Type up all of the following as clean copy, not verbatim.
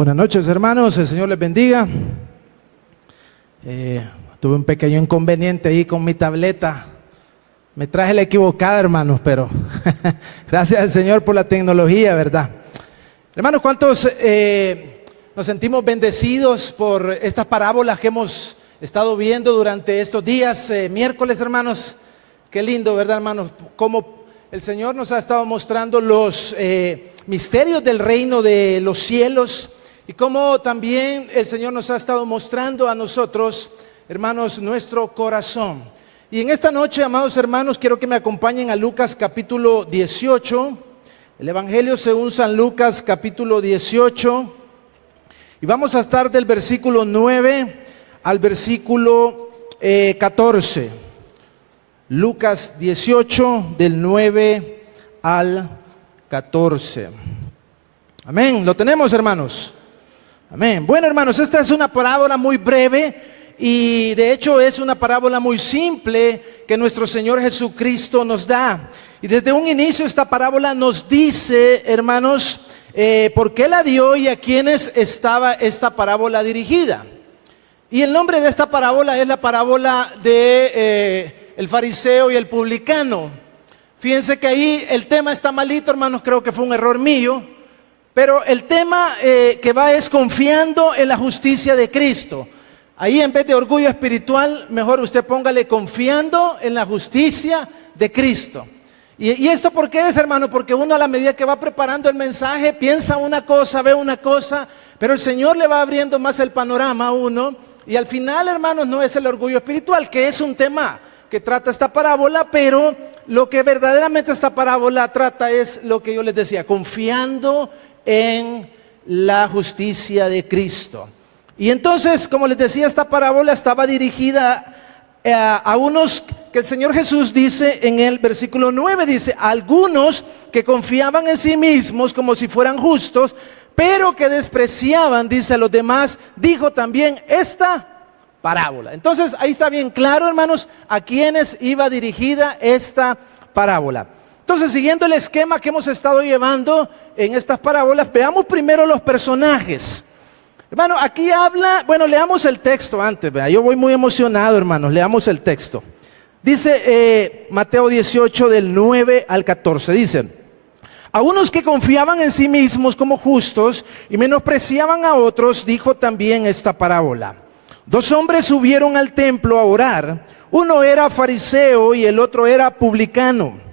Buenas noches, hermanos, el Señor les bendiga. Tuve un pequeño inconveniente ahí con mi tableta. Me traje la equivocada, hermanos, pero gracias al Señor por la tecnología, ¿verdad? Hermanos, ¿cuántos nos sentimos bendecidos por estas parábolas que hemos estado viendo durante estos días, miércoles, hermanos? Qué lindo, ¿verdad, hermanos? Cómo el Señor nos ha estado mostrando los misterios del reino de los cielos y cómo también el Señor nos ha estado mostrando a nosotros, hermanos, nuestro corazón. Y en esta noche, amados hermanos, quiero que me acompañen a Lucas capítulo 18, el Evangelio según San Lucas capítulo 18, y vamos a estar del versículo 9 al versículo 14. Lucas 18, del 9 al 14. Amén, lo tenemos, hermanos. Amén. Bueno, hermanos, esta es una parábola muy breve y de hecho es una parábola muy simple que nuestro Señor Jesucristo nos da. Y desde un inicio esta parábola nos dice, hermanos, por qué la dio y a quiénes estaba esta parábola dirigida. Y el nombre de esta parábola es la parábola de el fariseo y el publicano. Fíjense que ahí el tema está malito, hermanos, creo que fue un error mío. Pero el tema que va es confiando en la justicia de Cristo. Ahí en vez de orgullo espiritual, mejor usted póngale confiando en la justicia de Cristo. ¿Y esto por qué es, hermano? Porque uno a la medida que va preparando el mensaje, piensa una cosa, ve una cosa, pero el Señor le va abriendo más el panorama a uno. Y al final, hermanos, no es el orgullo espiritual, que es un tema que trata esta parábola, pero lo que verdaderamente esta parábola trata es lo que yo les decía, confiando en la justicia de Cristo. Y entonces, como les decía, esta parábola estaba dirigida a unos que el Señor Jesús dice en el versículo 9, dice, algunos que confiaban en sí mismos como si fueran justos, pero que despreciaban, dice, a los demás, dijo también esta parábola. Entonces, ahí está bien claro, hermanos, a quienes iba dirigida esta parábola. Entonces, siguiendo el esquema que hemos estado llevando en estas parábolas, veamos primero los personajes. Hermano, aquí habla, bueno, leamos el texto antes, ¿verdad? Yo voy muy emocionado, hermanos, leamos el texto. Dice Mateo 18 del 9 al 14, dice, a unos que confiaban en sí mismos como justos y menospreciaban a otros, dijo también esta parábola. Dos hombres subieron al templo a orar, uno era fariseo y el otro era publicano.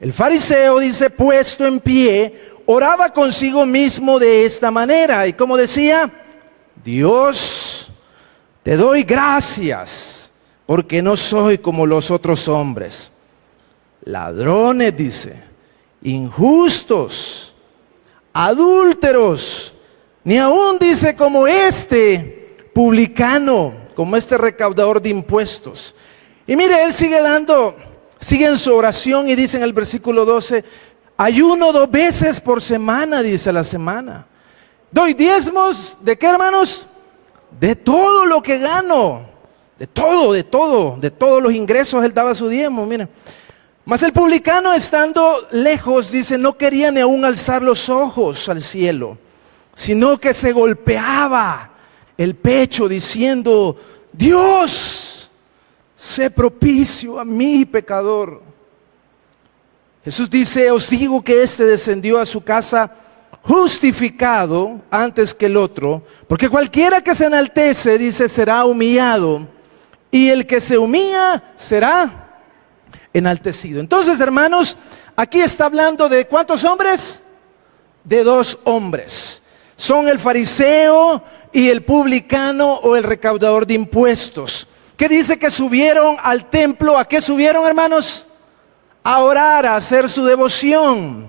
El fariseo, dice, puesto en pie, oraba consigo mismo de esta manera. Y como decía, Dios, te doy gracias, porque no soy como los otros hombres. Ladrones, dice, injustos, adúlteros, ni aún, dice, como este publicano, como este recaudador de impuestos. Y mire, él sigue en su oración y dice en el versículo 12, ayuno 2 veces por semana, dice la semana. Doy diezmos, ¿de qué, hermanos? De todo lo que gano, de todos los ingresos él daba su diezmo, miren. Mas el publicano, estando lejos, dice, no quería ni aún alzar los ojos al cielo, sino que se golpeaba el pecho diciendo, Dios, sé propicio a mí, pecador. Jesús dice, os digo que éste descendió a su casa justificado antes que el otro, porque cualquiera que se enaltece, dice, será humillado, y el que se humilla será enaltecido. Entonces, hermanos, aquí está hablando de ¿cuántos hombres? De 2 hombres. Son el fariseo y el publicano o el recaudador de impuestos. ¿Qué dice que subieron al templo? ¿A qué subieron, hermanos? A orar, a hacer su devoción.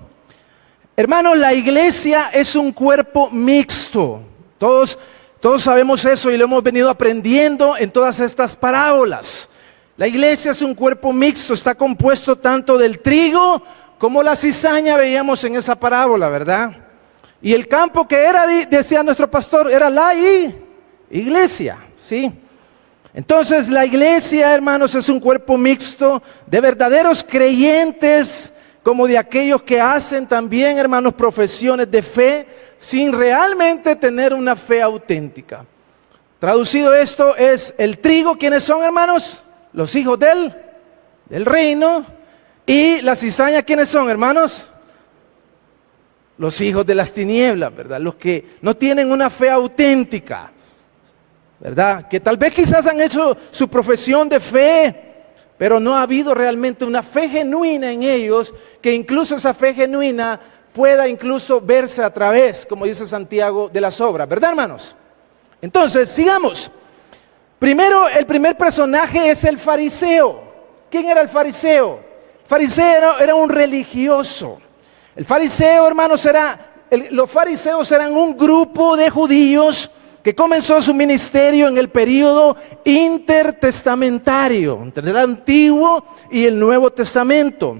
Hermanos, la iglesia es un cuerpo mixto. Todos sabemos eso y lo hemos venido aprendiendo en todas estas parábolas. La iglesia es un cuerpo mixto, está compuesto tanto del trigo como la cizaña, veíamos en esa parábola, ¿verdad? Y el campo que era, decía nuestro pastor, era la iglesia, ¿sí? Entonces la iglesia, hermanos, es un cuerpo mixto de verdaderos creyentes como de aquellos que hacen también, hermanos, profesiones de fe, sin realmente tener una fe auténtica. Traducido esto es el trigo. ¿Quiénes son, hermanos? Los hijos del reino. Y la cizaña, ¿quiénes son, hermanos? Los hijos de las tinieblas, ¿verdad? Los que no tienen una fe auténtica, ¿verdad? Que tal vez quizás han hecho su profesión de fe, pero no ha habido realmente una fe genuina en ellos, que incluso esa fe genuina pueda incluso verse a través, como dice Santiago, de las obras, ¿verdad, hermanos? Entonces, sigamos. Primero, el primer personaje es el fariseo. ¿Quién era el fariseo? El fariseo era un religioso. El fariseo, hermanos, los fariseos eran un grupo de judíos que comenzó su ministerio en el período intertestamentario, entre el Antiguo y el Nuevo Testamento.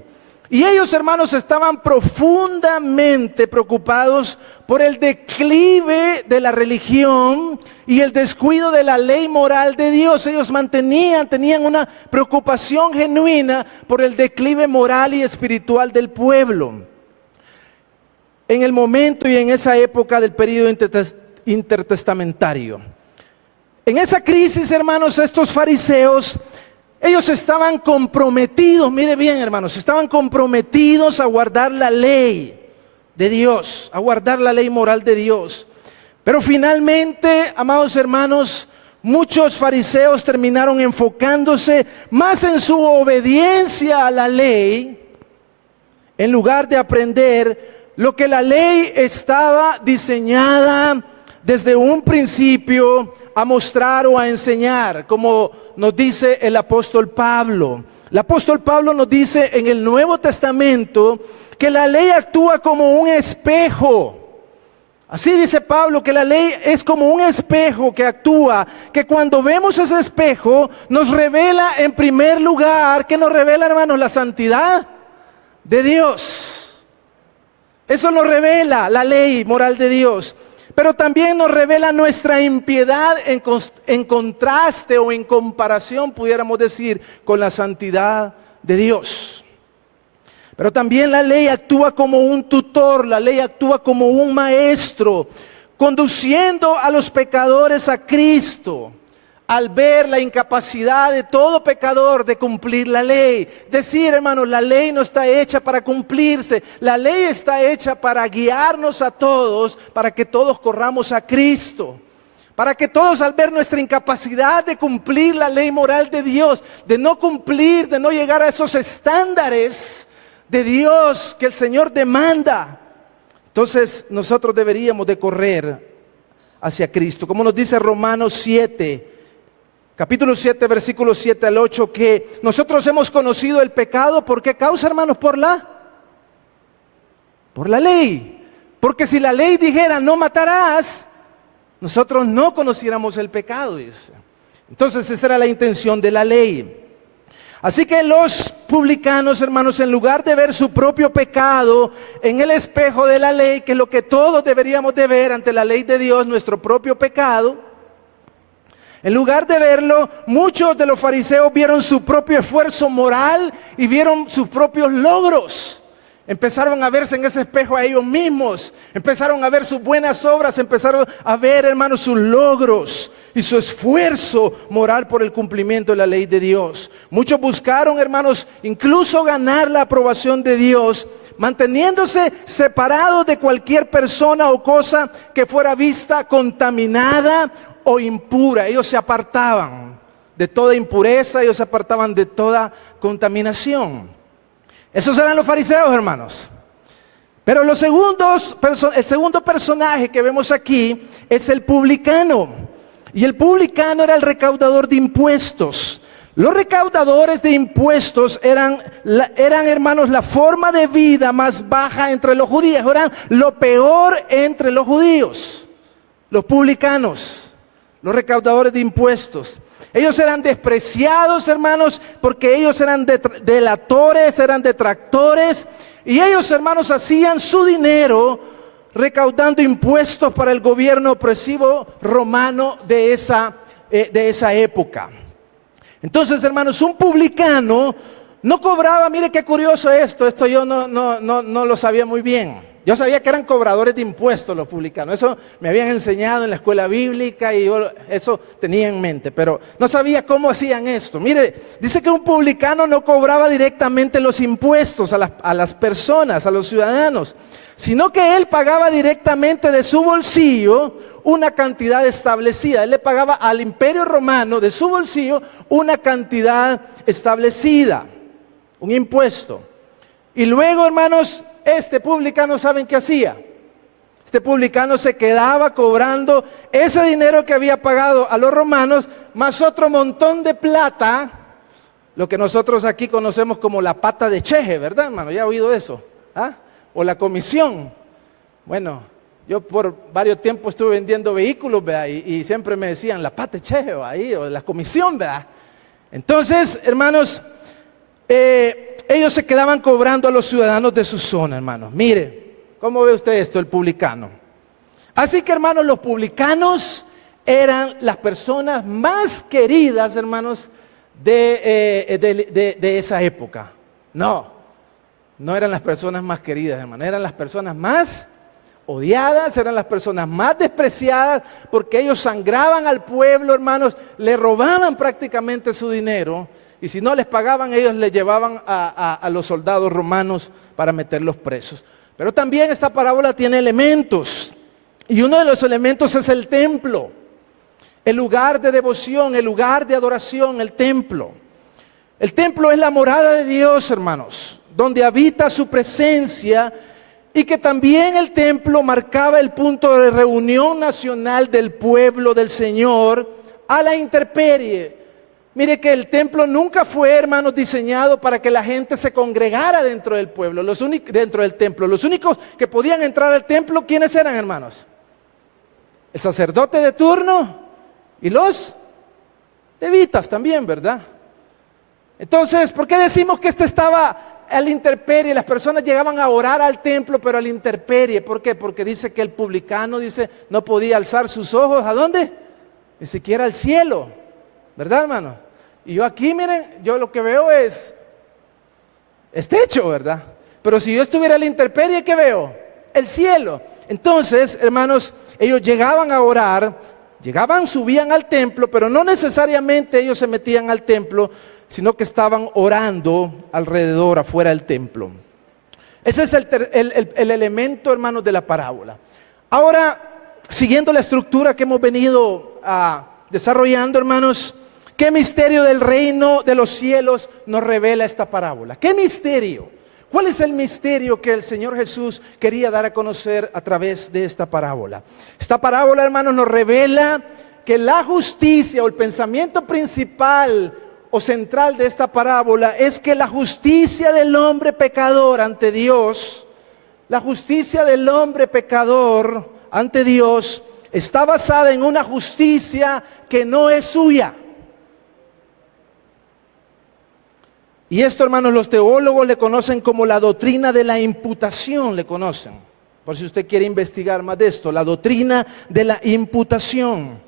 Y ellos, hermanos, estaban profundamente preocupados por el declive de la religión y el descuido de la ley moral de Dios. Ellos tenían una preocupación genuina por el declive moral y espiritual del pueblo. En el momento y en esa época del período intertestamentario. En esa crisis, hermanos, estos fariseos, ellos estaban comprometidos, mire bien, hermanos, estaban comprometidos a guardar la ley de Dios, a guardar la ley moral de Dios. Pero finalmente, amados hermanos, muchos fariseos terminaron enfocándose más en su obediencia a la ley, en lugar de aprender lo que la ley estaba diseñada desde un principio a mostrar o a enseñar, como nos dice el apóstol Pablo. El apóstol Pablo nos dice en el Nuevo Testamento que la ley actúa como un espejo. Así dice Pablo, que la ley es como un espejo que actúa, que cuando vemos ese espejo nos revela en primer lugar, ¿qué nos revela, hermanos? La santidad de Dios. Eso nos revela la ley moral de Dios, pero también nos revela nuestra impiedad en contraste o en comparación, pudiéramos decir, con la santidad de Dios. Pero también la ley actúa como un tutor, la ley actúa como un maestro, conduciendo a los pecadores a Cristo. Al ver la incapacidad de todo pecador de cumplir la ley. Decir, hermanos, la ley no está hecha para cumplirse. La ley está hecha para guiarnos a todos, para que todos corramos a Cristo. Para que todos, al ver nuestra incapacidad de cumplir la ley moral de Dios, de no cumplir, de no llegar a esos estándares de Dios que el Señor demanda, entonces nosotros deberíamos de correr hacia Cristo. Como nos dice Romanos 7, capítulo 7, versículos 7 al 8, que nosotros hemos conocido el pecado. ¿Por qué causa, hermanos? Por la ley. Porque si la ley dijera no matarás, nosotros no conociéramos el pecado, dice. Entonces esa era la intención de la ley. Así que los publicanos, hermanos, en lugar de ver su propio pecado en el espejo de la ley, que es lo que todos deberíamos de ver ante la ley de Dios, nuestro propio pecado, en lugar de verlo, muchos de los fariseos vieron su propio esfuerzo moral y vieron sus propios logros. Empezaron a verse en ese espejo a ellos mismos, empezaron a ver sus buenas obras, empezaron a ver, hermanos, sus logros y su esfuerzo moral por el cumplimiento de la ley de Dios. Muchos buscaron, hermanos, incluso ganar la aprobación de Dios, manteniéndose separados de cualquier persona o cosa que fuera vista contaminada o impura. Ellos se apartaban de toda impureza, ellos se apartaban de toda contaminación. Esos eran los fariseos, hermanos. Pero el segundo personaje que vemos aquí es el publicano. Y el publicano era el recaudador de impuestos. Los recaudadores de impuestos eran, hermanos, la forma de vida más baja entre los judíos. Eran lo peor entre los judíos. Los publicanos, los recaudadores de impuestos. Ellos eran despreciados, hermanos, porque ellos eran delatores, eran detractores. Y ellos, hermanos, hacían su dinero recaudando impuestos para el gobierno opresivo romano de esa época. Entonces, hermanos, un publicano no cobraba, mire qué curioso esto yo no lo sabía muy bien. Yo sabía que eran cobradores de impuestos los publicanos. Eso me habían enseñado en la escuela bíblica y yo eso tenía en mente. Pero no sabía cómo hacían esto. Mire, dice que un publicano no cobraba directamente los impuestos a las personas, a los ciudadanos, sino que él pagaba directamente de su bolsillo una cantidad establecida. Él le pagaba al Imperio Romano de su bolsillo una cantidad establecida, un impuesto. Y luego, hermanos, este publicano, ¿saben qué hacía? Este publicano se quedaba cobrando ese dinero que había pagado a los romanos, más otro montón de plata, lo que nosotros aquí conocemos como la pata de cheje, ¿verdad, hermano? ¿Ya ha oído eso? ¿Ah? O la comisión. Bueno, yo por varios tiempos estuve vendiendo vehículos, ¿verdad? Y siempre me decían la pata de cheje, ahí, o la comisión, ¿verdad? Entonces, hermanos, ellos se quedaban cobrando a los ciudadanos de su zona, hermanos. Mire, ¿cómo ve usted esto, el publicano? Así que, hermanos, los publicanos eran las personas más queridas, hermanos, de esa época. No eran las personas más queridas, hermanos, eran las personas más odiadas, eran las personas más despreciadas, porque ellos sangraban al pueblo, hermanos, le robaban prácticamente su dinero, y si no les pagaban, ellos les llevaban a los soldados romanos para meterlos presos. Pero también esta parábola tiene elementos, y uno de los elementos es el templo, el lugar de devoción, el lugar de adoración, el templo. El templo es la morada de Dios, hermanos, donde habita su presencia, y que también el templo marcaba el punto de reunión nacional del pueblo del Señor a la intemperie. Mire que el templo nunca fue, hermanos, diseñado para que la gente se congregara dentro del pueblo, dentro del templo. Los únicos que podían entrar al templo, ¿quiénes eran, hermanos? El sacerdote de turno y los levitas también, ¿verdad? Entonces, ¿por qué decimos que este estaba a la intemperie? Las personas llegaban a orar al templo, pero a la intemperie. ¿Por qué? Porque dice que el publicano, no podía alzar sus ojos. ¿A dónde? Ni siquiera al cielo, ¿verdad, hermano? Y yo aquí, miren, yo lo que veo es techo, ¿verdad? Pero si yo estuviera a la intemperie, ¿qué veo? El cielo. Entonces, hermanos, ellos llegaban a orar, subían al templo, pero no necesariamente ellos se metían al templo, sino que estaban orando alrededor, afuera del templo. Ese es el elemento, hermanos, de la parábola. Ahora, siguiendo la estructura que hemos venido desarrollando, hermanos, ¿qué misterio del reino de los cielos nos revela esta parábola? ¿Qué misterio? ¿Cuál es el misterio que el Señor Jesús quería dar a conocer a través de esta parábola? Esta parábola, hermanos, nos revela que la justicia o el pensamiento principal o central de esta parábola es que la justicia del hombre pecador ante Dios, la justicia del hombre pecador ante Dios está basada en una justicia que no es suya. Y esto, hermanos, los teólogos le conocen como la doctrina de la imputación, le conocen. Por si usted quiere investigar más de esto, la doctrina de la imputación.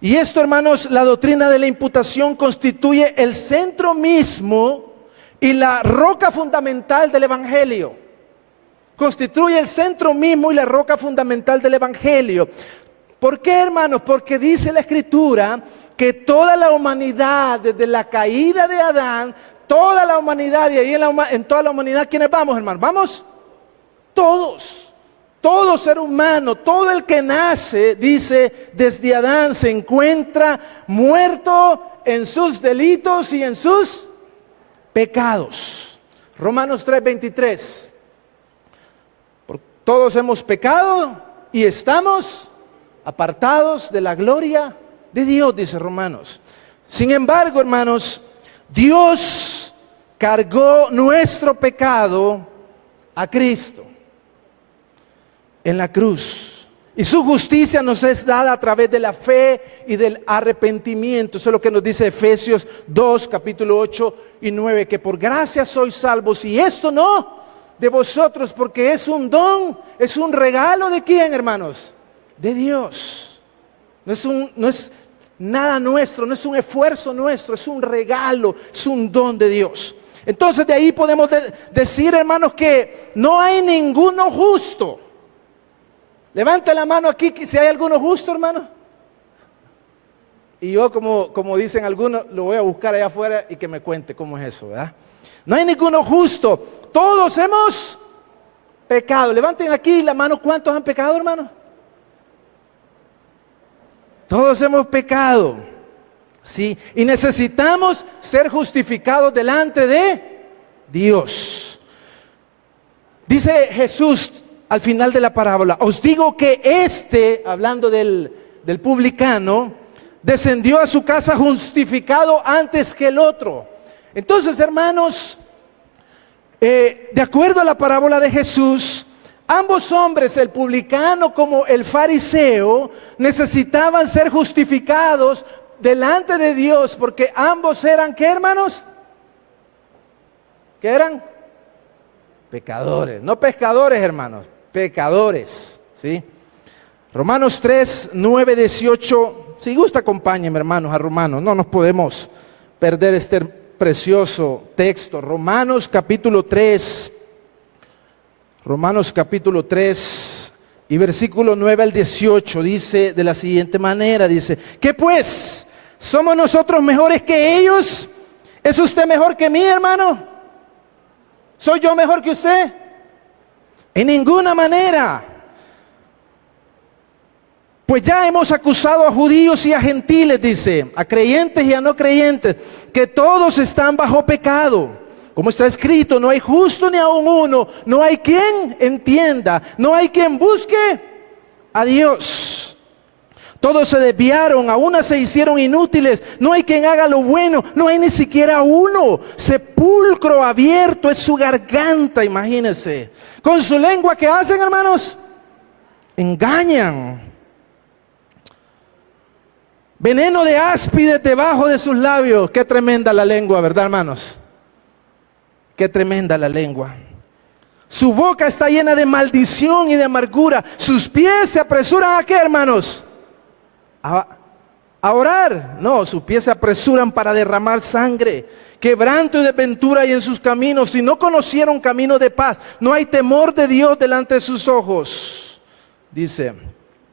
Y esto, hermanos, la doctrina de la imputación constituye el centro mismo y la roca fundamental del Evangelio. Constituye el centro mismo y la roca fundamental del Evangelio. ¿Por qué, hermanos? Porque dice la Escritura que toda la humanidad, desde la caída de Adán, toda la humanidad, y ahí en toda la humanidad, ¿quiénes vamos, hermanos? Vamos todos. Todo ser humano, todo el que nace, dice, desde Adán se encuentra muerto en sus delitos y en sus pecados. Romanos 3:23. Todos hemos pecado y estamos apartados de la gloria de Dios, dice Romanos. Sin embargo, hermanos, Dios cargó nuestro pecado a Cristo en la cruz. Y su justicia nos es dada a través de la fe y del arrepentimiento. Eso es lo que nos dice Efesios 2, capítulo 8 y 9, que por gracia sois salvos, y esto no de vosotros, porque es un don, es un regalo ¿de quién, hermanos? De Dios. No es nada nuestro, no es un esfuerzo nuestro, es un regalo, es un don de Dios. Entonces de ahí podemos decir, hermanos, que no hay ninguno justo. Levante la mano aquí si hay alguno justo, hermano. Y yo, como dicen algunos, lo voy a buscar allá afuera y que me cuente cómo es eso, ¿verdad? No hay ninguno justo. Todos hemos pecado. Levanten aquí la mano. ¿Cuántos han pecado, hermano? Todos hemos pecado. Sí. Y necesitamos ser justificados delante de Dios. Dice Jesús al final de la parábola: os digo que hablando del publicano, descendió a su casa justificado antes que el otro. Entonces, hermanos, de acuerdo a la parábola de Jesús, ambos hombres, el publicano como el fariseo, necesitaban ser justificados delante de Dios, porque ambos eran, ¿qué, hermanos? ¿Qué eran? Pecadores, no pescadores, hermanos, pecadores, ¿sí? Romanos 3, 9, 18. Si gusta, acompáñenme, hermanos, a Romanos. No nos podemos perder este precioso texto. Romanos capítulo 3. Romanos capítulo 3 y versículo 9 al 18 dice de la siguiente manera, dice: ¿qué pues? ¿Somos nosotros mejores que ellos? ¿Es usted mejor que mí, hermano? ¿Soy yo mejor que usted? En ninguna manera. Pues ya hemos acusado a judíos y a gentiles, dice, a creyentes y a no creyentes, que todos están bajo pecado. Como está escrito, no hay justo ni aun uno, no hay quien entienda, no hay quien busque a Dios. Todos se desviaron, a una se hicieron inútiles, no hay quien haga lo bueno, no hay ni siquiera uno. Sepulcro abierto es su garganta, imagínense. Con su lengua, ¿qué hacen, hermanos? Engañan. Veneno de áspides debajo de sus labios. Qué tremenda la lengua, ¿verdad, hermanos? Qué tremenda la lengua. Su boca está llena de maldición y de amargura. Sus pies se apresuran ¿a qué, hermanos? A orar. No, sus pies se apresuran para derramar sangre. Quebranto y desventura hay en sus caminos. Si no conocieron camino de paz, no hay temor de Dios delante de sus ojos. Dice.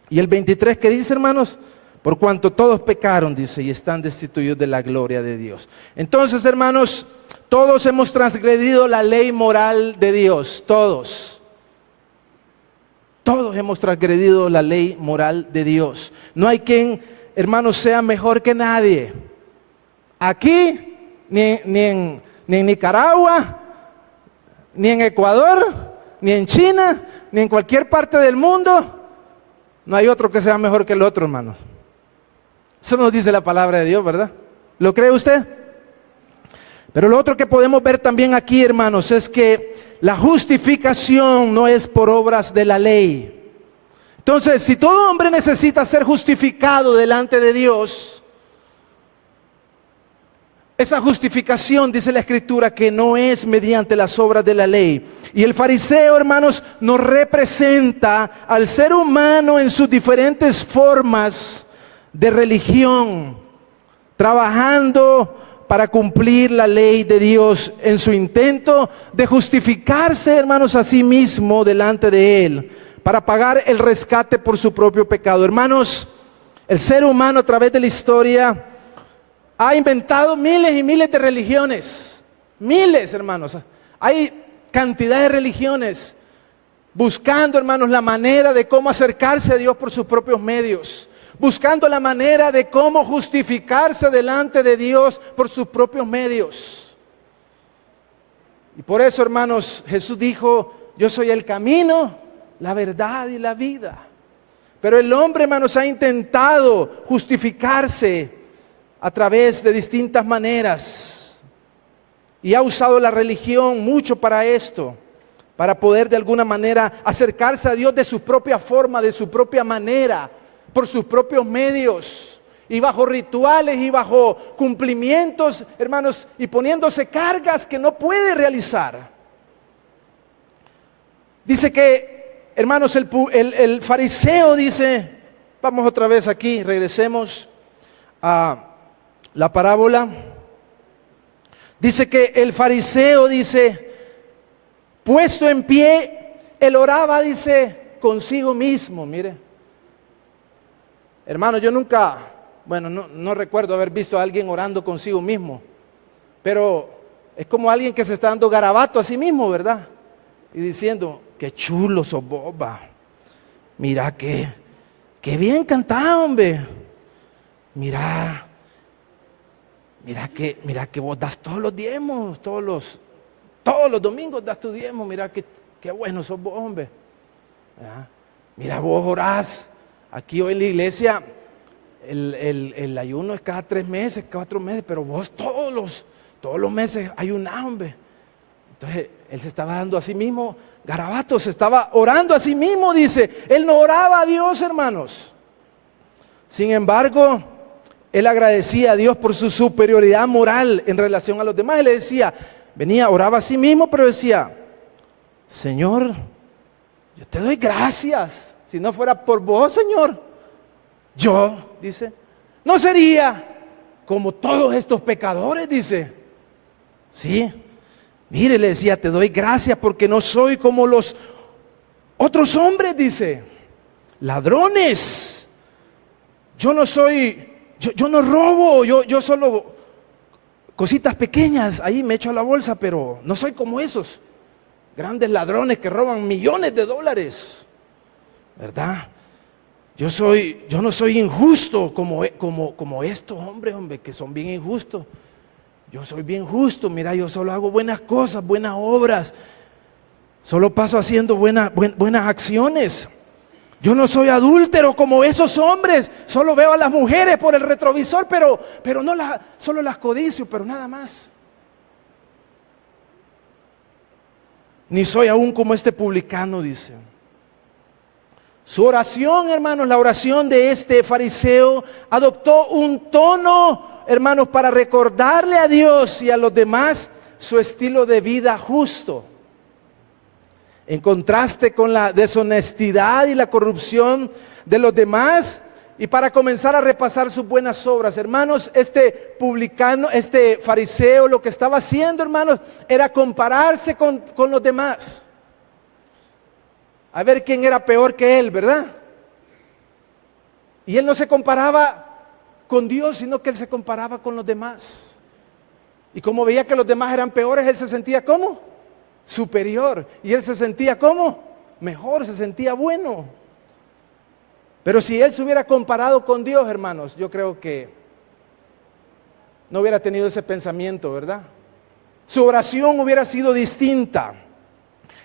Y el 23, ¿qué dice, hermanos? Por cuanto todos pecaron, dice, y están destituidos de la gloria de Dios. Entonces, hermanos, todos hemos transgredido la ley moral de Dios. Todos. Todos hemos transgredido la ley moral de Dios. No hay quien, hermanos, sea mejor que nadie. Aquí, ni en Nicaragua, ni en Ecuador, ni en China, ni en cualquier parte del mundo, no hay otro que sea mejor que el otro, hermanos. Eso nos dice la palabra de Dios, ¿verdad? ¿Lo cree usted? Pero lo otro que podemos ver también aquí, hermanos, es que la justificación no es por obras de la ley. Entonces, si todo hombre necesita ser justificado delante de Dios, esa justificación, dice la Escritura, que no es mediante las obras de la ley. Y el fariseo, hermanos, nos representa al ser humano en sus diferentes formas de religión, trabajando para cumplir la ley de Dios en su intento de justificarse, hermanos, a sí mismo delante de Él, para pagar el rescate por su propio pecado. Hermanos, el ser humano a través de la historia ha inventado miles y miles de religiones. Miles, hermanos. Hay cantidad de religiones buscando, hermanos, la manera de cómo acercarse a Dios por sus propios medios. Buscando la manera de cómo justificarse delante de Dios por sus propios medios. Y por eso, hermanos, Jesús dijo: yo soy el camino, la verdad y la vida. Pero el hombre, hermanos, ha intentado justificarse a través de distintas maneras. Y ha usado la religión mucho para esto, para poder de alguna manera acercarse a Dios de su propia forma, de su propia manera, por sus propios medios, y bajo rituales y bajo cumplimientos, hermanos, y poniéndose cargas que no puede realizar. Dice que, hermanos, el fariseo dice, vamos otra vez aquí, regresemos a la parábola. Dice que el fariseo, dice, puesto en pie, él oraba, dice, consigo mismo. Mire, hermano, yo nunca, bueno, no recuerdo haber visto a alguien orando consigo mismo, pero es como alguien que se está dando garabato a sí mismo, ¿verdad? Y diciendo, qué chulo sos boba. Mira qué bien cantado, hombre. Mira que vos das todos los diezmos, todos los domingos das tu diezmo. Mira qué bueno sos vos, hombre. ¿Verdad? Mira, vos orás. Aquí hoy en la iglesia el ayuno es cada 3 meses, 4 meses, pero vos todos los meses ayunás, hombre. Entonces él se estaba dando a sí mismo garabato, se estaba orando a sí mismo, dice. Él no oraba a Dios, hermanos. Sin embargo, él agradecía a Dios por su superioridad moral en relación a los demás. Él le decía, oraba a sí mismo, pero decía, Señor, yo te doy gracias. Si no fuera por vos, Señor, yo, dice, no sería como todos estos pecadores, dice. Sí, mire, le decía, te doy gracias porque no soy como los otros hombres, dice, ladrones. Yo no soy, yo no robo, yo solo cositas pequeñas, ahí me echo a la bolsa, pero no soy como esos grandes ladrones que roban millones de dólares, ¿verdad? Yo no soy injusto como estos hombres, que son bien injustos. Yo soy bien justo, mira, yo solo hago buenas cosas, buenas obras, solo paso haciendo buenas acciones. Yo no soy adúltero como esos hombres, solo veo a las mujeres por el retrovisor, pero no solo las codicio, pero nada más. Ni soy aún como este publicano, dice. Su oración, hermanos, la oración de este fariseo adoptó un tono, hermanos, para recordarle a Dios y a los demás su estilo de vida justo. En contraste con la deshonestidad y la corrupción de los demás, y para comenzar a repasar sus buenas obras. Hermanos, este publicano, este fariseo, lo que estaba haciendo, hermanos, era compararse con los demás. A ver quién era peor que él, ¿verdad? Y él no se comparaba con Dios, sino que él se comparaba con los demás. Y como veía que los demás eran peores, él se sentía ¿cómo? Superior. Y él se sentía ¿cómo? Mejor, se sentía bueno. Pero si él se hubiera comparado con Dios, hermanos, yo creo que no hubiera tenido ese pensamiento, ¿verdad? Su oración hubiera sido distinta.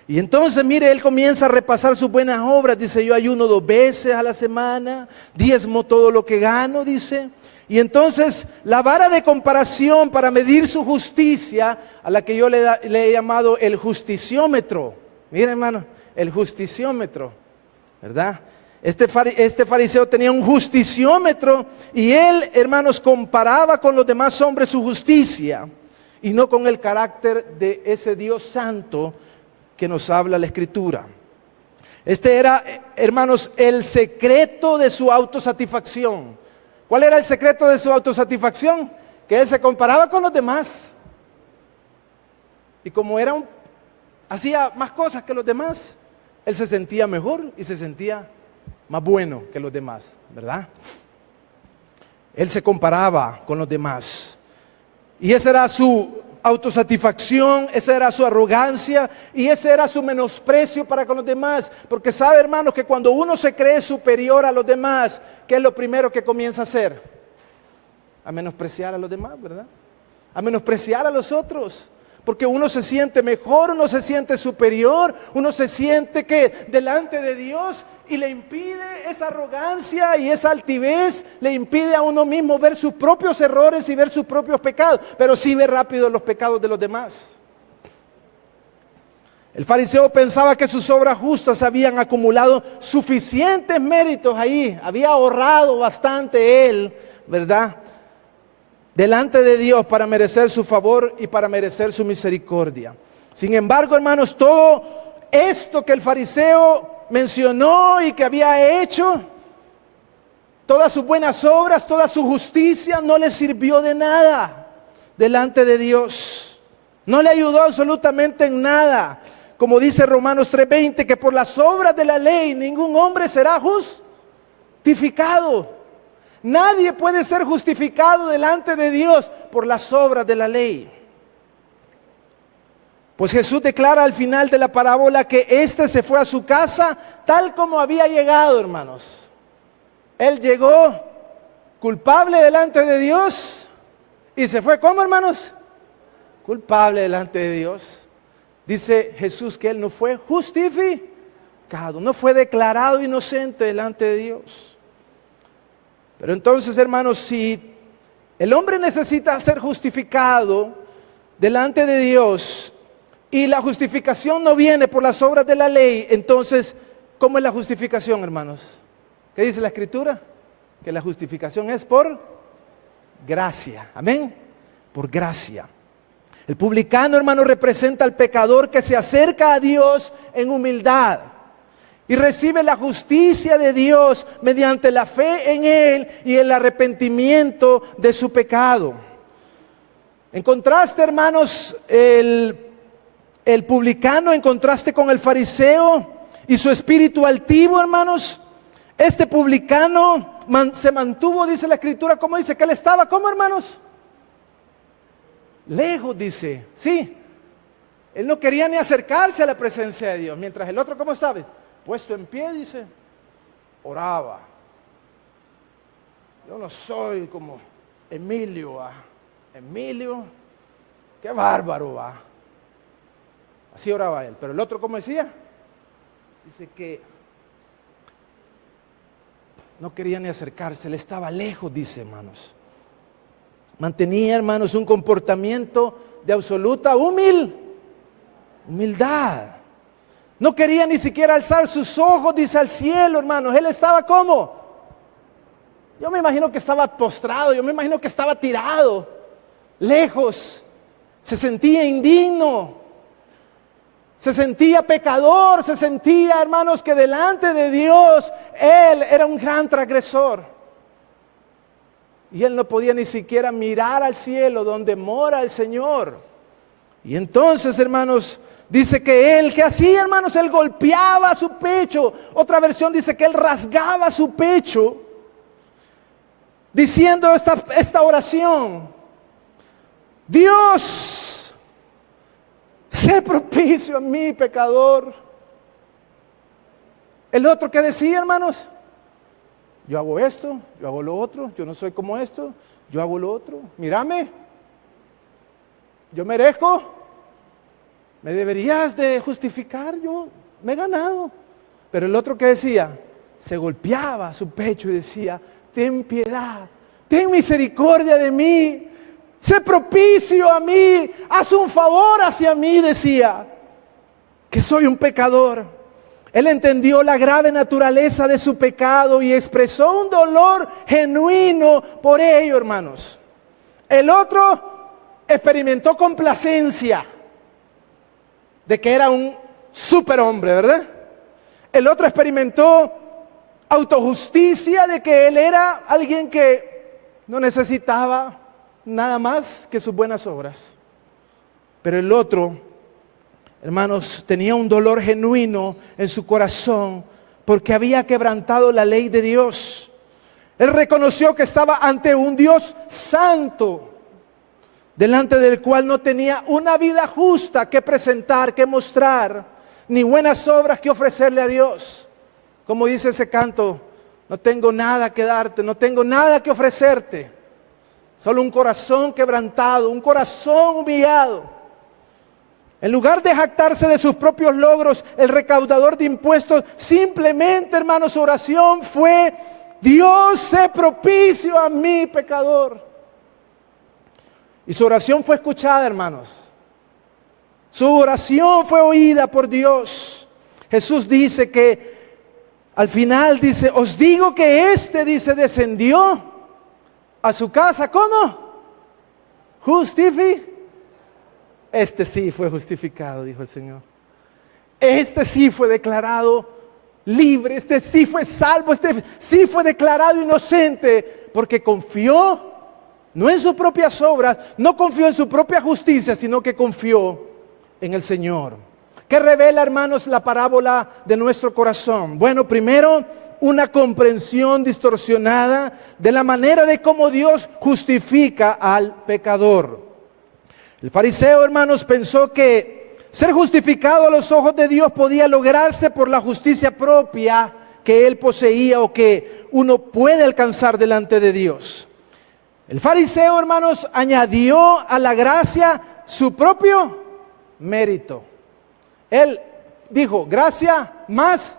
Y entonces, mire, él comienza a repasar sus buenas obras. Dice, yo ayuno 2 veces a la semana, diezmo todo lo que gano, dice. Y entonces, la vara de comparación para medir su justicia, a la que yo le he llamado el justiciómetro. Miren, hermano, el justiciómetro, ¿verdad? Este fariseo tenía un justiciómetro y él, hermanos, comparaba con los demás hombres su justicia y no con el carácter de ese Dios santo que nos habla la Escritura. Este era, hermanos, el secreto de su autosatisfacción. ¿Cuál era el secreto de su autosatisfacción? Que él se comparaba con los demás. Y como hacía más cosas que los demás, él se sentía mejor y se sentía más bueno que los demás, ¿verdad? Él se comparaba con los demás. Y esa era su autosatisfacción, esa era su arrogancia y ese era su menosprecio para con los demás. Porque sabe, hermanos, que cuando uno se cree superior a los demás, ¿qué es lo primero que comienza a hacer? A menospreciar a los demás, ¿verdad? A menospreciar a los otros. Porque uno se siente mejor, uno se siente superior, uno se siente que delante de Dios, y le impide esa arrogancia y esa altivez, le impide a uno mismo ver sus propios errores y ver sus propios pecados, pero sí ve rápido los pecados de los demás. El fariseo pensaba que sus obras justas habían acumulado suficientes méritos ahí, había ahorrado bastante él, ¿verdad?, delante de Dios para merecer su favor y para merecer su misericordia. Sin embargo, hermanos, todo esto que el fariseo mencionó y que había hecho, todas sus buenas obras, toda su justicia, no le sirvió de nada delante de Dios. No le ayudó absolutamente en nada. Como dice Romanos 3:20, que por las obras de la ley ningún hombre será justificado. Nadie puede ser justificado delante de Dios por las obras de la ley. Pues Jesús declara al final de la parábola que éste se fue a su casa tal como había llegado, hermanos. Él llegó culpable delante de Dios y se fue, ¿cómo, hermanos? Culpable delante de Dios. Dice Jesús que él no fue justificado, no fue declarado inocente delante de Dios. Pero entonces, hermanos, si el hombre necesita ser justificado delante de Dios y la justificación no viene por las obras de la ley, entonces, ¿cómo es la justificación, hermanos? ¿Qué dice la Escritura? Que la justificación es por gracia. Amén. Por gracia. El publicano, hermano, representa al pecador que se acerca a Dios en humildad y recibe la justicia de Dios mediante la fe en Él y el arrepentimiento de su pecado. En contraste, hermanos, el publicano, en contraste con el fariseo y su espíritu altivo, hermanos, este publicano se mantuvo, dice la Escritura, ¿cómo dice? Que él estaba, ¿cómo, hermanos? Lejos, dice, sí. Él no quería ni acercarse a la presencia de Dios. Mientras el otro, ¿cómo sabe? Puesto en pie, dice, oraba. Yo no soy como Emilio, ¿va? Emilio, qué bárbaro, va. Así oraba él. Pero el otro, ¿cómo decía? Dice que no quería ni acercarse, él estaba lejos, dice, hermanos. Mantenía, hermanos, un comportamiento de absoluta humildad. No quería ni siquiera alzar sus ojos, dice, al cielo, hermanos. Él estaba ¿cómo? Yo me imagino que estaba postrado, yo me imagino que estaba tirado, lejos. Se sentía indigno, se sentía pecador, se sentía, hermanos, que delante de Dios él era un gran transgresor. Y él no podía ni siquiera mirar al cielo donde mora el Señor. Y entonces, hermanos, dice que él, ¿qué hacía, hermanos? Él golpeaba su pecho. Otra versión dice que él rasgaba su pecho, diciendo esta oración: Dios, sé propicio a mí, pecador. El otro que decía, hermanos: yo hago esto, yo hago lo otro, yo no soy como esto, yo hago lo otro. Mírame, yo merezco, me deberías de justificar, yo me he ganado. Pero el otro que decía, se golpeaba su pecho y decía: ten piedad, ten misericordia de mí, sé propicio a mí, haz un favor hacia mí, decía, que soy un pecador. Él entendió la grave naturaleza de su pecado y expresó un dolor genuino por ello, hermanos. El otro experimentó complacencia de que era un superhombre, ¿verdad? El otro experimentó autojusticia de que él era alguien que no necesitaba nada más que sus buenas obras. Pero el otro, hermanos, tenía un dolor genuino en su corazón porque había quebrantado la ley de Dios. Él reconoció que estaba ante un Dios santo, delante del cual no tenía una vida justa que presentar, que mostrar, ni buenas obras que ofrecerle a Dios. Como dice ese canto: no tengo nada que darte, no tengo nada que ofrecerte, solo un corazón quebrantado, un corazón humillado. En lugar de jactarse de sus propios logros, el recaudador de impuestos simplemente, hermanos, su oración fue: Dios, sé propicio a mí, pecador. Y su oración fue escuchada, hermanos. Su oración fue oída por Dios. Jesús dice que al final dice: os digo que este, dice, descendió a su casa. ¿Cómo? Este sí fue justificado, dijo el Señor. Este sí fue declarado libre, este sí fue salvo, este sí fue declarado inocente, porque confió no en sus propias obras, no confió en su propia justicia, sino que confió en el Señor. ¿Qué revela, hermanos, la parábola de nuestro corazón? Bueno, primero, una comprensión distorsionada de la manera de cómo Dios justifica al pecador. El fariseo, hermanos, pensó que ser justificado a los ojos de Dios podía lograrse por la justicia propia que él poseía o que uno puede alcanzar delante de Dios. El fariseo, hermanos, añadió a la gracia su propio mérito. Él dijo, gracia más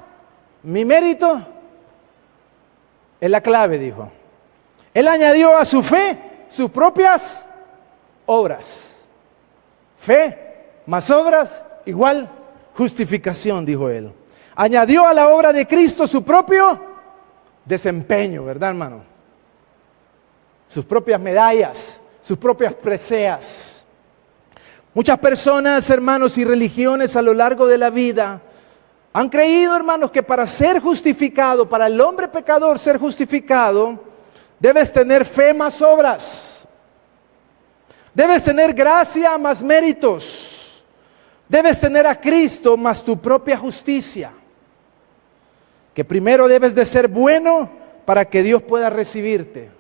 mi mérito es la clave, dijo. Él añadió a su fe sus propias obras. Fe más obras igual justificación, dijo él. Añadió a la obra de Cristo su propio desempeño, ¿verdad, hermano? Sus propias medallas, sus propias preseas. Muchas personas, hermanos, y religiones a lo largo de la vida han creído, hermanos, que para ser justificado, para el hombre pecador ser justificado, debes tener fe más obras. Debes tener gracia más méritos. Debes tener a Cristo más tu propia justicia. Que primero debes de ser bueno para que Dios pueda recibirte.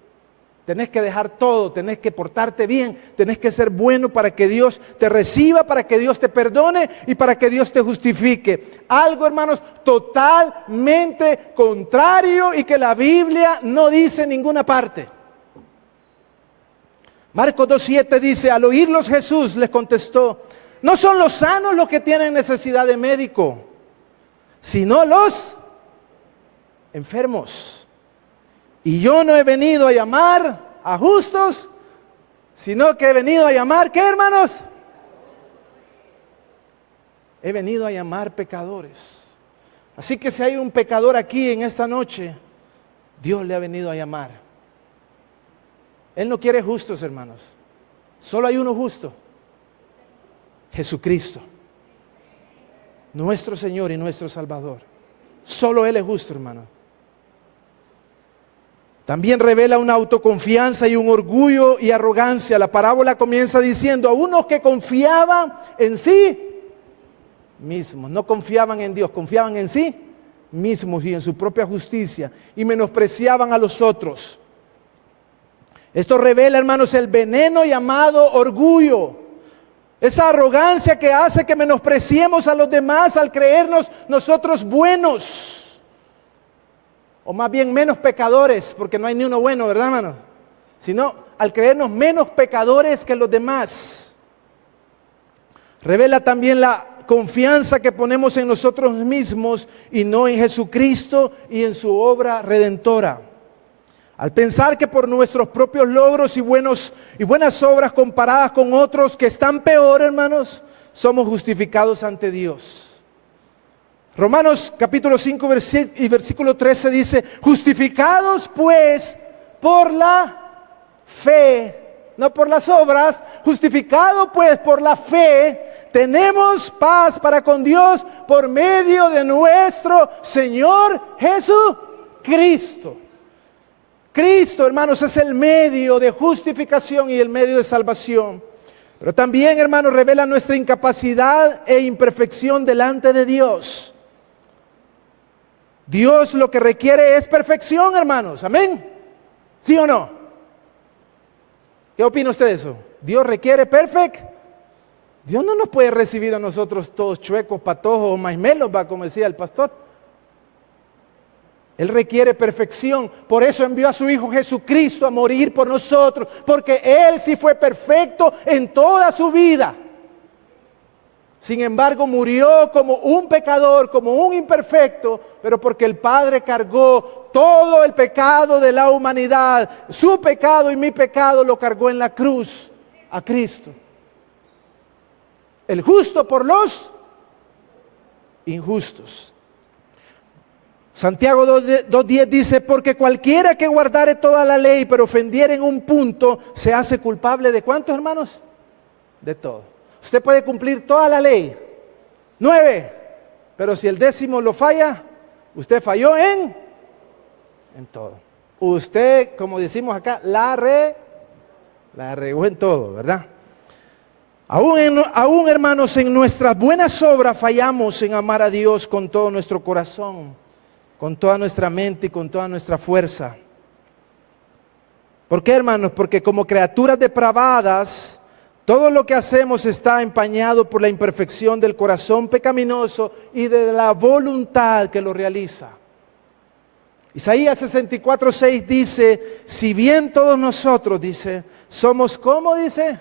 Tenés que dejar todo, tenés que portarte bien, tenés que ser bueno para que Dios te reciba, para que Dios te perdone y para que Dios te justifique. Algo, hermanos, totalmente contrario y que la Biblia no dice en ninguna parte. Marcos 2:7 dice, al oírlos Jesús les contestó, no son los sanos los que tienen necesidad de médico, sino los enfermos. Y yo no he venido a llamar a justos, sino que he venido a llamar, ¿qué, hermanos? He venido a llamar pecadores. Así que si hay un pecador aquí en esta noche, Dios le ha venido a llamar. Él no quiere justos, hermanos. Solo hay uno justo. Jesucristo. Nuestro Señor y nuestro Salvador. Solo Él es justo, hermano. También revela una autoconfianza y un orgullo y arrogancia. La parábola comienza diciendo a unos que confiaban en sí mismos. No confiaban en Dios, confiaban en sí mismos y en su propia justicia. Y menospreciaban a los otros. Esto revela, hermanos, el veneno llamado orgullo. Esa arrogancia que hace que menospreciemos a los demás al creernos nosotros buenos. O más bien menos pecadores, porque no hay ni uno bueno, ¿verdad, hermano? Sino al creernos menos pecadores que los demás. Revela también la confianza que ponemos en nosotros mismos y no en Jesucristo y en su obra redentora. Al pensar que por nuestros propios logros y buenas obras comparadas con otros que están peor, hermanos, somos justificados ante Dios. Romanos capítulo 5 y versículo 13 dice, justificados pues por la fe, no por las obras, justificados pues por la fe, tenemos paz para con Dios por medio de nuestro Señor Jesucristo. Cristo, hermanos, es el medio de justificación y el medio de salvación. Pero también, hermanos, revela nuestra incapacidad e imperfección delante de Dios. Dios lo que requiere es perfección, hermanos. Amén. ¿Sí o no? ¿Qué opina usted de eso? ¿Dios requiere perfección? Dios no nos puede recibir a nosotros todos chuecos, patojos o maizmelos, como decía el pastor. Él requiere perfección. Por eso envió a su Hijo Jesucristo a morir por nosotros. Porque Él sí fue perfecto en toda su vida. Sin embargo, murió como un pecador, como un imperfecto, pero porque el Padre cargó todo el pecado de la humanidad. Su pecado y mi pecado lo cargó en la cruz a Cristo. El justo por los injustos. Santiago 2:10 dice, porque cualquiera que guardare toda la ley, pero ofendiere en un punto, se hace culpable de ¿cuántos, hermanos? De todo. Usted puede cumplir toda la ley, 9, pero si el 10º lo falla, usted falló en todo. Usted, como decimos acá, La regó en todo, ¿verdad? Aún, hermanos, en nuestras buenas obras fallamos en amar a Dios con todo nuestro corazón, con toda nuestra mente y con toda nuestra fuerza. ¿Por qué, hermanos? Porque como criaturas depravadas, todo lo que hacemos está empañado por la imperfección del corazón pecaminoso y de la voluntad que lo realiza. Isaías 64:6 dice, si bien todos nosotros, dice, somos como, dice,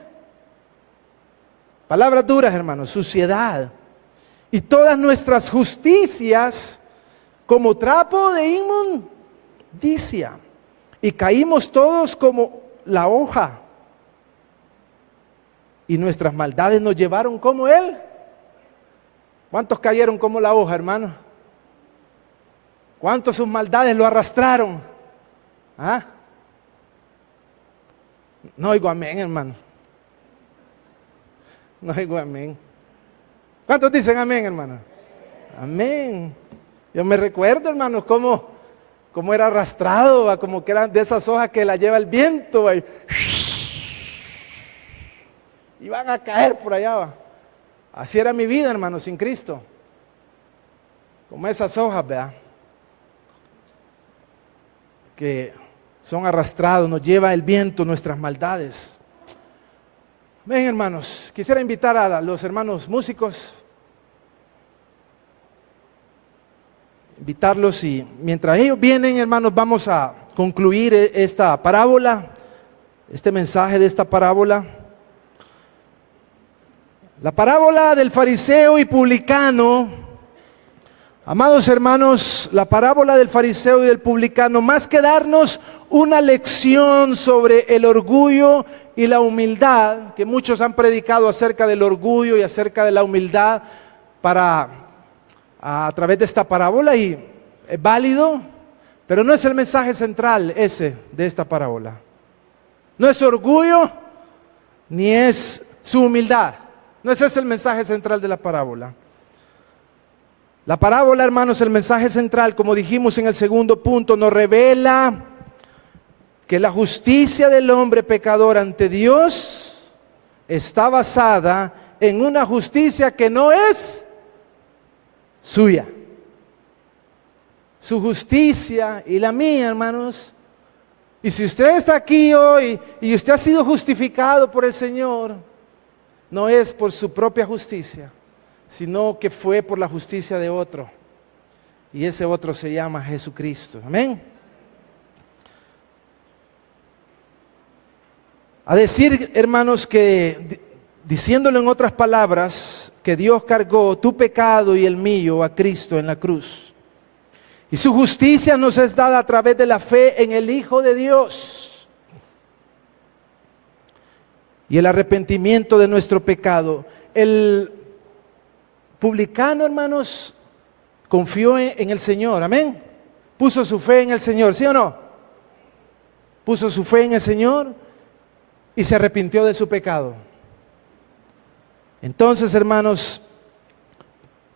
palabras duras, hermanos, suciedad, y todas nuestras justicias como trapo de inmundicia, y caímos todos como la hoja, y nuestras maldades nos llevaron como él. ¿Cuántos cayeron como la hoja, hermano? ¿Cuántos sus maldades lo arrastraron? ¿Ah? No oigo amén, hermano. No oigo amén. ¿Cuántos dicen amén, hermano? Amén. Yo me recuerdo, hermanos, cómo era arrastrado, como que eran de esas hojas que la lleva el viento, y van a caer por allá. Así era mi vida, hermanos, sin Cristo. Como esas hojas, ¿verdad? Que son arrastrados, nos lleva el viento, nuestras maldades. Ven, hermanos, quisiera invitar a los hermanos músicos, invitarlos, y mientras ellos vienen, hermanos, vamos a concluir esta parábola, este mensaje de esta parábola. La parábola del fariseo y publicano. Amados hermanos, la parábola del fariseo y del publicano, más que darnos una lección sobre el orgullo y la humildad, que muchos han predicado acerca del orgullo y acerca de la humildad a través de esta parábola, y es válido, pero no es el mensaje central ese de esta parábola. No es orgullo, ni es su humildad. No ese es el mensaje central de la parábola. La parábola, hermanos, el mensaje central, como dijimos en el segundo punto, nos revela que la justicia del hombre pecador ante Dios está basada en una justicia que no es suya. Su justicia y la mía, hermanos. Y si usted está aquí hoy y usted ha sido justificado por el Señor, no es por su propia justicia, sino que fue por la justicia de otro. Y ese otro se llama Jesucristo. Amén. A decir, hermanos, que diciéndolo en otras palabras, que Dios cargó tu pecado y el mío a Cristo en la cruz. Y su justicia nos es dada a través de la fe en el Hijo de Dios. Y el arrepentimiento de nuestro pecado. El publicano, hermanos, confió en el Señor, amén. Puso su fe en el Señor, ¿sí o no? Puso su fe en el Señor y se arrepintió de su pecado. Entonces, hermanos,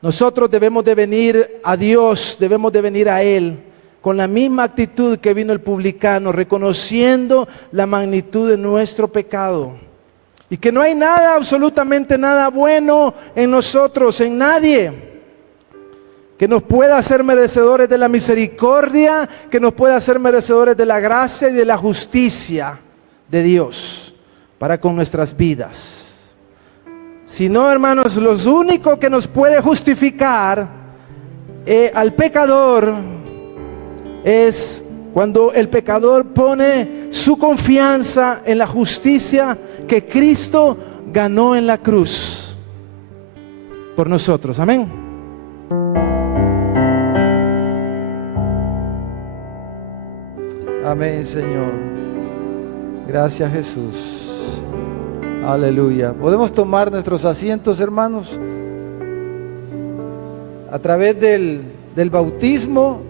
nosotros debemos de venir a Dios, debemos de venir a Él con la misma actitud que vino el publicano, reconociendo la magnitud de nuestro pecado. Y que no hay nada, absolutamente nada bueno en nosotros, en nadie, que nos pueda hacer merecedores de la misericordia, que nos pueda hacer merecedores de la gracia y de la justicia de Dios para con nuestras vidas. Sino, hermanos, lo único que nos puede justificar al pecador es cuando el pecador pone su confianza en la justicia que Cristo ganó en la cruz por nosotros. Amén. Amén, Señor. Gracias, Jesús. Aleluya. Podemos tomar nuestros asientos, hermanos. A través del bautismo,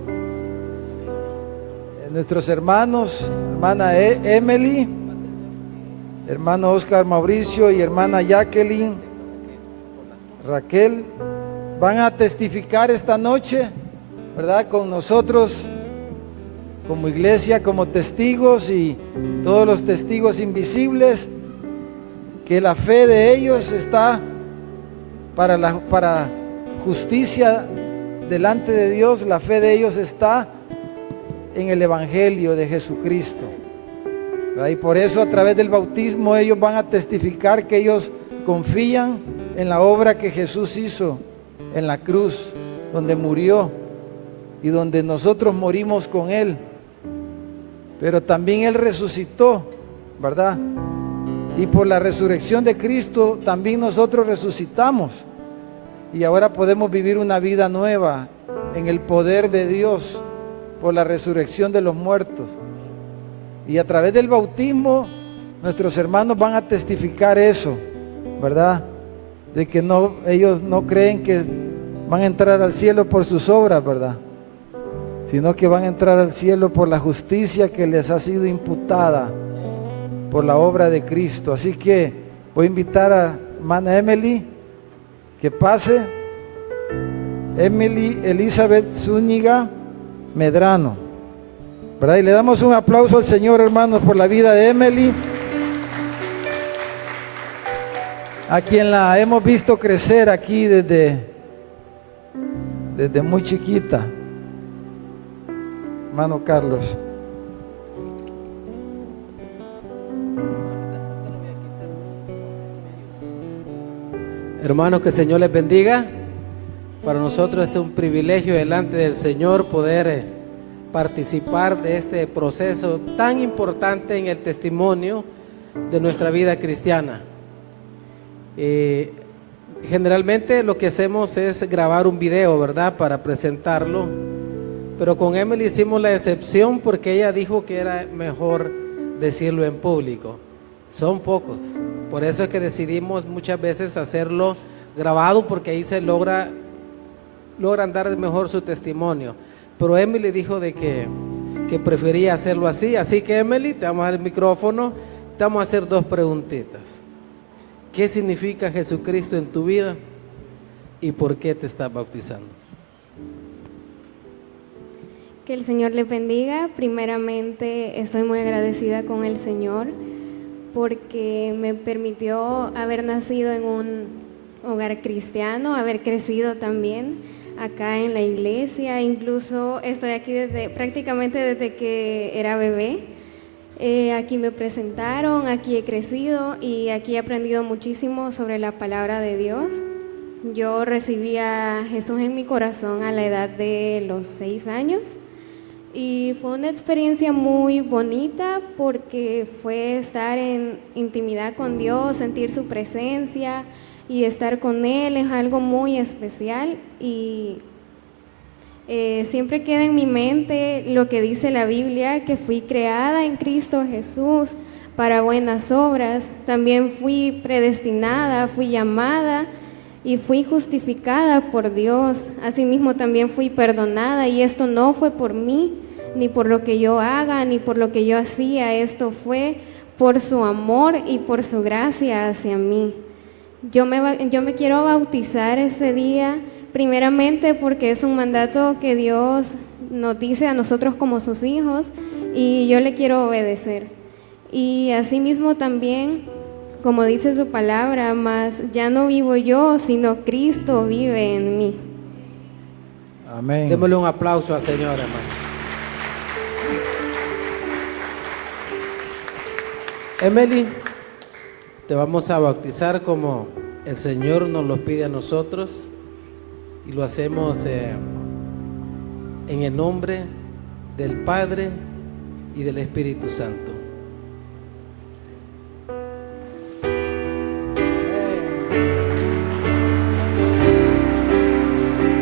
nuestros hermanos, hermana Emily, hermano Oscar Mauricio y hermana Jacqueline Raquel, van a testificar esta noche, ¿verdad?, con nosotros como iglesia, como testigos y todos los testigos invisibles, que la fe de ellos está para justicia delante de Dios. La fe de ellos está en el Evangelio de Jesucristo, ¿verdad? Y por eso a través del bautismo ellos van a testificar que ellos confían en la obra que Jesús hizo en la cruz, donde murió y donde nosotros morimos con Él, pero también Él resucitó, ¿verdad? Y por la resurrección de Cristo también nosotros resucitamos y ahora podemos vivir una vida nueva en el poder de Dios por la resurrección de los muertos. Y a través del bautismo nuestros hermanos van a testificar eso, ¿verdad? De que ellos no creen que van a entrar al cielo por sus obras, ¿verdad? Sino que van a entrar al cielo por la justicia que les ha sido imputada por la obra de Cristo. Así que voy a invitar a hermana Emily que pase. Emily Elizabeth Zúñiga Medrano, ¿verdad? Y le damos un aplauso al Señor, hermanos, por la vida de Emily, a quien la hemos visto crecer aquí desde muy chiquita. Hermano Carlos. Hermanos, que el Señor les bendiga. Para nosotros es un privilegio delante del Señor poder participar de este proceso tan importante en el testimonio de nuestra vida cristiana. Generalmente lo que hacemos es grabar un video, ¿verdad?, para presentarlo, pero con Emily hicimos la excepción porque ella dijo que era mejor decirlo en público. Son pocos, por eso es que decidimos muchas veces hacerlo grabado, porque ahí se logran dar mejor su testimonio. Pero Emily dijo de que prefería hacerlo así. Así que Emily, te vamos a dar el micrófono, te vamos a hacer 2 preguntitas. ¿Qué significa Jesucristo en tu vida y por qué te estás bautizando? Que el Señor les bendiga. Primeramente, estoy muy agradecida con el Señor porque me permitió haber nacido en un hogar cristiano, haber crecido también acá en la iglesia. Incluso estoy aquí prácticamente desde que era bebé. Aquí me presentaron, aquí he crecido y aquí he aprendido muchísimo sobre la palabra de Dios. Yo recibí a Jesús en mi corazón a la edad de los 6 años. Y fue una experiencia muy bonita porque fue estar en intimidad con Dios, sentir su presencia y estar con Él es algo muy especial. Y siempre queda en mi mente lo que dice la Biblia, que fui creada en Cristo Jesús para buenas obras. También fui predestinada, fui llamada y fui justificada por Dios. Asimismo también fui perdonada, y esto no fue por mí, ni por lo que yo haga, ni por lo que yo hacía. Esto fue por su amor y por su gracia hacia mí. Yo me quiero bautizar ese día, primeramente porque es un mandato que Dios nos dice a nosotros como sus hijos, y yo le quiero obedecer. Y asimismo también, como dice su palabra, mas ya no vivo yo, sino Cristo vive en mí. Amén. Démosle un aplauso al Señor, hermano. Emily, te vamos a bautizar como el Señor nos lo pide a nosotros, y lo hacemos en el nombre del Padre y del Espíritu Santo.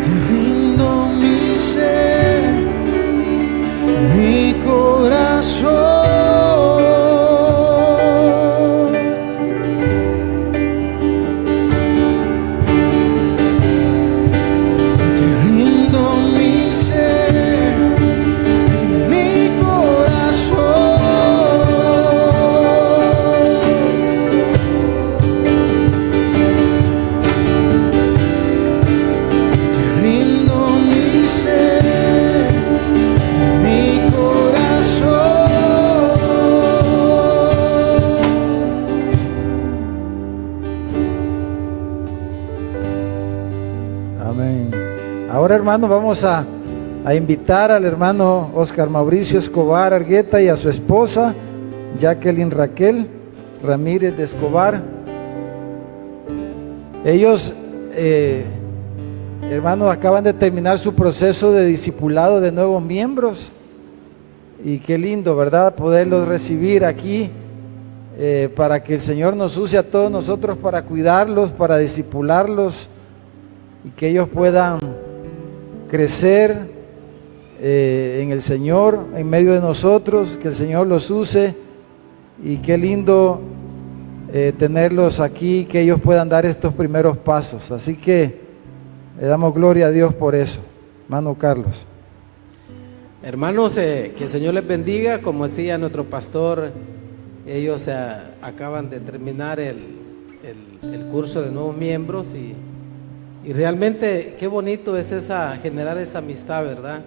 Te rindo mi ser, mi corazón. Mi corazón. Ahora, hermano, vamos a invitar al hermano Oscar Mauricio Escobar Argueta y a su esposa Jacqueline Raquel Ramírez de Escobar. Ellos, hermanos, acaban de terminar su proceso de discipulado de nuevos miembros. Y qué lindo, ¿verdad? Poderlos recibir aquí para que el Señor nos use a todos nosotros para cuidarlos, para discipularlos y que ellos puedan crecer en el Señor, en medio de nosotros, que el Señor los use. Y qué lindo tenerlos aquí, que ellos puedan dar estos primeros pasos. Así que le damos gloria a Dios por eso. Hermano Carlos. Hermanos, que el Señor les bendiga. Como decía nuestro pastor, ellos acaban de terminar el curso de nuevos miembros y realmente qué bonito es generar esa amistad, ¿verdad?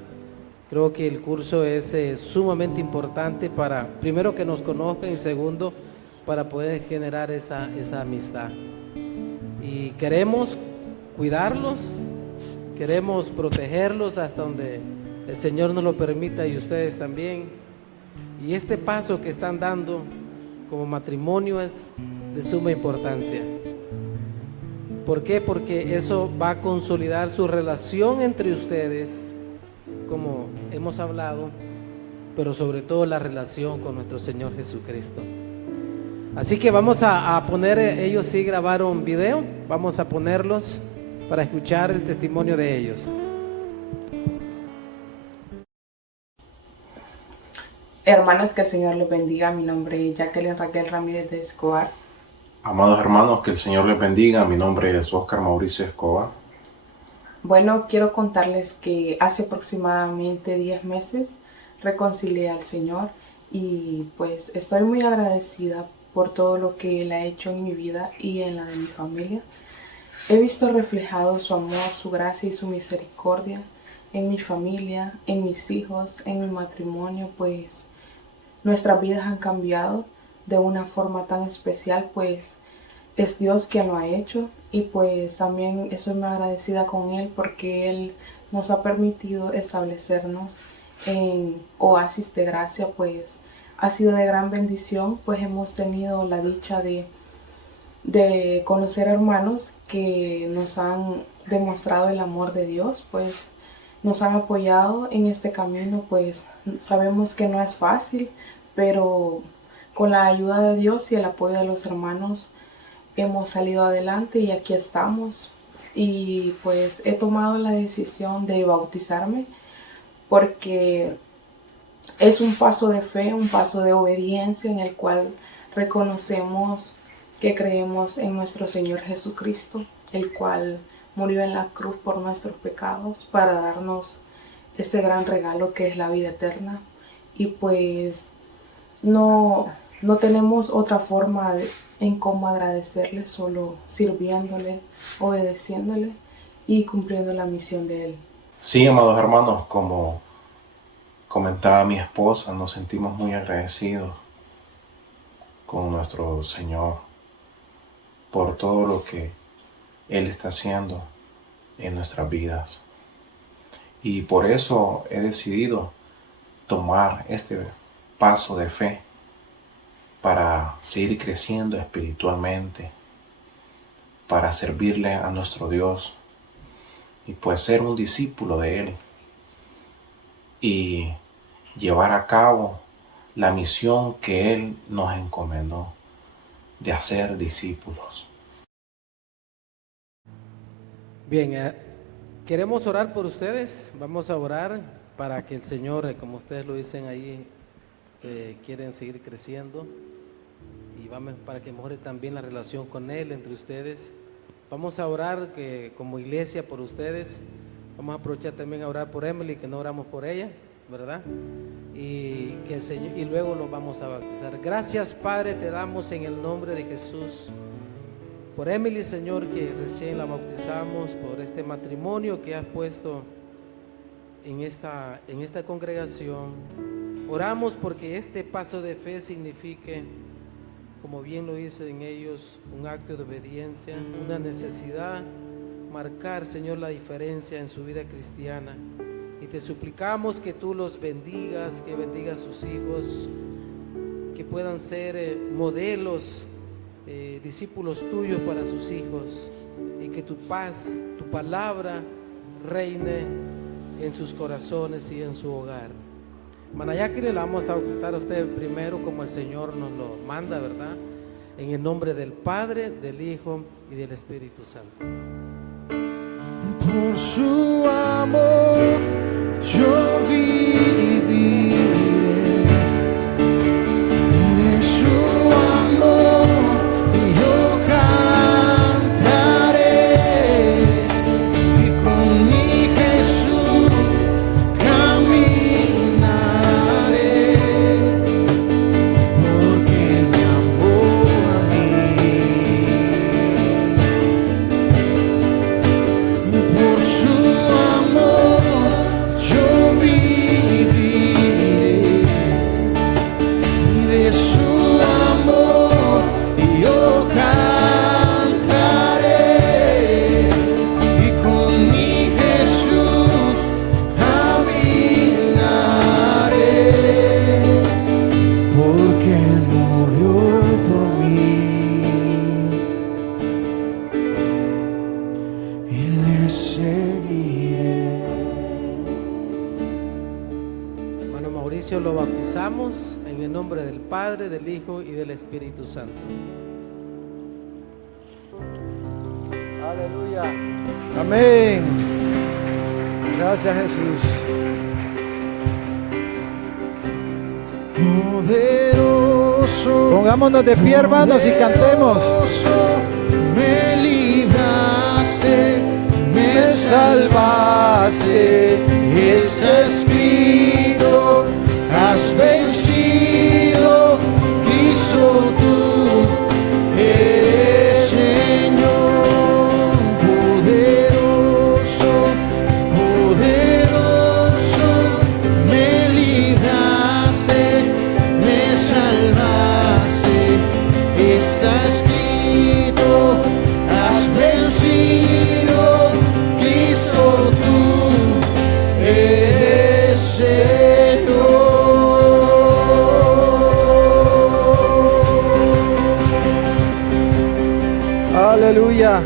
Creo que el curso es sumamente importante para, primero, que nos conozcan y segundo, para poder generar esa amistad. Y queremos cuidarlos, queremos protegerlos hasta donde el Señor nos lo permita y ustedes también. Y este paso que están dando como matrimonio es de suma importancia. ¿Por qué? Porque eso va a consolidar su relación entre ustedes, como hemos hablado, pero sobre todo la relación con nuestro Señor Jesucristo. Así que vamos a poner, ellos sí grabaron video, vamos a ponerlos para escuchar el testimonio de ellos. Hermanos, que el Señor les bendiga. Mi nombre es Jacqueline Raquel Ramírez de Escobar. Amados hermanos, que el Señor les bendiga. Mi nombre es Oscar Mauricio Escobar. Bueno, quiero contarles que hace aproximadamente 10 meses reconcilié al Señor y pues estoy muy agradecida por todo lo que Él ha hecho en mi vida y en la de mi familia. He visto reflejado su amor, su gracia y su misericordia en mi familia, en mis hijos, en mi matrimonio, pues nuestras vidas han cambiado de una forma tan especial, pues es Dios quien lo ha hecho y pues también estoy muy agradecida con Él porque Él nos ha permitido establecernos en Oasis de Gracia, pues ha sido de gran bendición, pues hemos tenido la dicha de conocer hermanos que nos han demostrado el amor de Dios, pues nos han apoyado en este camino, pues sabemos que no es fácil, pero con la ayuda de Dios y el apoyo de los hermanos hemos salido adelante y aquí estamos. Y pues he tomado la decisión de bautizarme porque es un paso de fe, un paso de obediencia en el cual reconocemos que creemos en nuestro Señor Jesucristo, el cual murió en la cruz por nuestros pecados para darnos ese gran regalo que es la vida eterna. Y pues no tenemos otra forma en cómo agradecerle, solo sirviéndole, obedeciéndole y cumpliendo la misión de Él. Sí, amados hermanos, como comentaba mi esposa, nos sentimos muy agradecidos con nuestro Señor por todo lo que Él está haciendo en nuestras vidas. Y por eso he decidido tomar este paso de fe para seguir creciendo espiritualmente, para servirle a nuestro Dios y pues ser un discípulo de Él y llevar a cabo la misión que Él nos encomendó de hacer discípulos. Bien, queremos orar por ustedes. Vamos a orar para que el Señor, como ustedes lo dicen ahí, quieren seguir creciendo y vamos para que mejore también la relación con Él entre ustedes. Vamos a orar como iglesia por ustedes. Vamos a aprovechar también a orar por Emily, que no oramos por ella, ¿verdad? Y que el Señor, y luego los vamos a bautizar. Gracias, Padre, te damos en el nombre de Jesús por Emily, Señor, que recién la bautizamos, por este matrimonio que has puesto en esta congregación. Oramos porque este paso de fe signifique, como bien lo dicen ellos, un acto de obediencia, una necesidad, marcar, Señor, la diferencia en su vida cristiana. Y te suplicamos que tú los bendigas, que bendigas a sus hijos, que puedan ser modelos, discípulos tuyos para sus hijos, y que tu paz, tu palabra reine en sus corazones y en su hogar. Manayaki, le vamos a bautizar a usted primero como el Señor nos lo manda, ¿verdad? En el nombre del Padre, del Hijo y del Espíritu Santo. Por su amor yo viviré, y de su amor yo cantaré, y con mi Jesús caminaré, porque Él me amó a mí. Por su amor yo viviré, y de su amor yo cantaré, y con mi Jesús caminaré, porque Él murió por mí y le seguiré. Hermano Mauricio, lo bautizamos en el nombre del Padre, del Hijo y del Espíritu Santo. Aleluya. Amén. Gracias, Jesús. Poderoso, Pongámonos de pie, hermanos, y cantemos. poderoso, me libraste, me salvaste, está escrito, has vencido, Cristo tú eres Señor. Poderoso, poderoso, me libraste, me salvaste, está escrito, has vencido, Cristo tú eres Señor. Aleluya.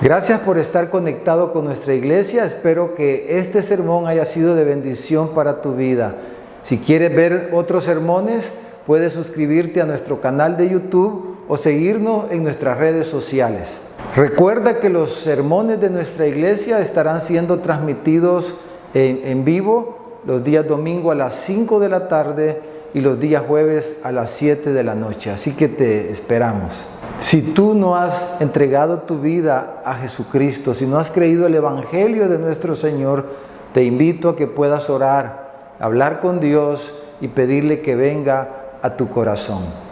Gracias por estar conectado con nuestra iglesia. Espero que este sermón haya sido de bendición para tu vida. Si quieres ver otros sermones, puedes suscribirte a nuestro canal de YouTube o seguirnos en nuestras redes sociales. Recuerda que los sermones de nuestra iglesia estarán siendo transmitidos en vivo los días domingo a las 5 de la tarde y los días jueves a las 7 de la noche. Así que te esperamos. Si tú no has entregado tu vida a Jesucristo, si no has creído el Evangelio de nuestro Señor, te invito a que puedas orar, hablar con Dios y pedirle que venga a tu corazón.